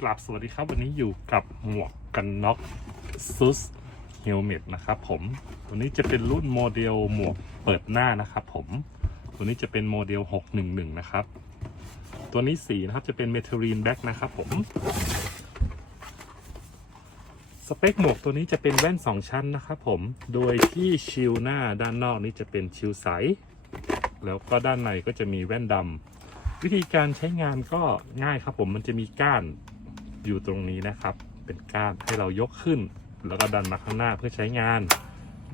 กลับสวัสดีครับ วันนี้อยู่กับหมวกกันน็อกซุสเฮลเมตนะครับผมตัวนี้จะเป็นรุ่นโมเดลหมวกเปิดหน้านะครับผมตัวนี้จะเป็นโมเดล 611 นะครับ ตัวนี้สีนะครับจะเป็นเมทัลลีนแบ็กนะครับผม สเปคหมวกตัวนี้จะเป็นแว่น 2 ชั้นนะครับผม โดยที่ชิลหน้าด้านนอกนี้จะเป็นชิลใส แล้วก็ด้านในก็จะมีแว่นดำวิธีการใช้งานก็ง่ายครับผมมันจะมีก้าน อยู่ตรงนี้นะครับ เป็นก้านให้เรายกขึ้น แล้วก็ดันมาข้างหน้าเพื่อใช้งาน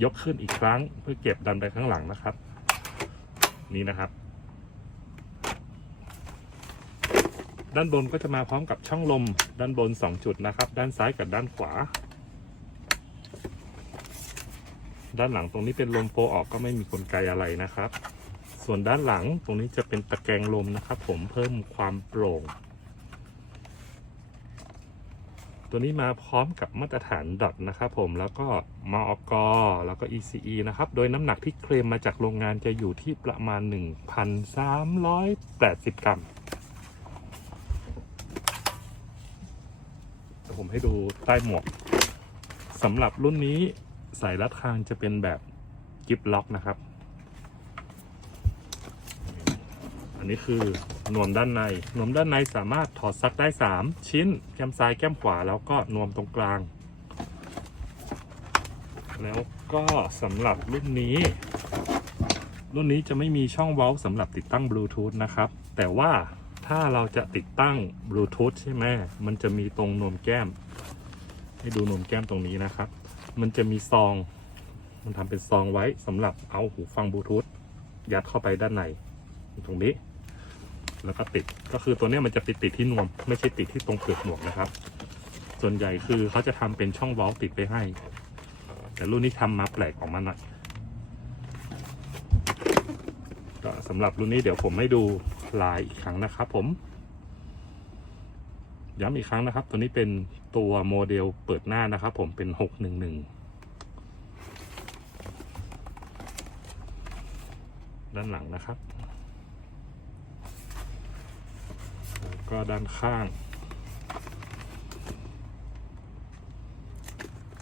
ยกขึ้นอีกครั้ง เพื่อเก็บดันไปข้างหลังนะครับ นี่นะครับ ด้านบนก็จะมาพร้อมกับช่องลมด้านบน 2 จุดนะครับ ด้านซ้ายกับด้านขวา ด้านหลังตรงนี้เป็นลมโฟออกก็ไม่มีกลไกอะไรนะครับ ส่วนด้านหลังตรงนี้จะเป็นตะแกรงลมนะครับ ผมเพิ่มความโปร่ง ตัวนี้มาพร้อมกับมาตรฐานดอทนะครับผมแล้วก็มอกแล้วก็ ECE นะครับ โดยน้ำหนักที่เคลมมาจากโรงงานจะอยู่ที่ประมาณ 1,380 กรัมผมให้ดูใต้หมวกสำหรับรุ่นนี้สายรัดคางจะเป็นแบบกิฟล็อกนะครับ อันนี้คือ นวมด้านใน นวมด้านในสามารถถอดซักได้ 3 ชิ้น แก้มซ้ายแก้มขวาแล้วก็นวมตรงกลาง แล้วก็สำหรับรุ่นนี้ รุ่นนี้จะไม่มีช่องเว้าสำหรับติดตั้งบลูทูธนะครับ แต่ว่าถ้าเราจะติดตั้งบลูทูธใช่ไหมมันจะมีตรงนวมแก้ม ให้ดูนวมแก้มตรงนี้นะครับ มันจะมีซอง มันทำเป็นซองไว้สำหรับเอาหูฟังบลูทูธยัดเข้าไปด้านในตรงนี้ แล้วก็ติดก็คือตัวนี้มันจะไปติดที่นวม ไม่ใช่ติดที่ตรงเปลือกหมวกนะครับ ส่วนใหญ่คือเขาจะทำเป็นช่องวอลติดไปให้ แต่รุ่นนี้ทำมาแปลกออกมาหน่อยก็สำหรับรุ่นนี้เดี๋ยวผมให้ดูลายอีกครั้งนะครับ ผมย้ำอีกครั้งนะครับ ตัวนี้เป็นตัวโมเดลเปิดหน้านะครับ ผมเป็น 611 ด้านหลังนะครับ แล้ว ก็ด้านข้าง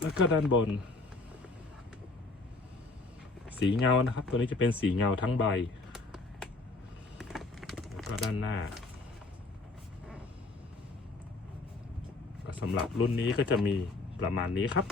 แล้วก็ด้านบน สีเงานะครับ ตัวนี้จะเป็นสีเงาทั้งใบ แล้วก็ด้านหน้าสำหรับรุ่นนี้ก็จะมีประมาณนี้ครับ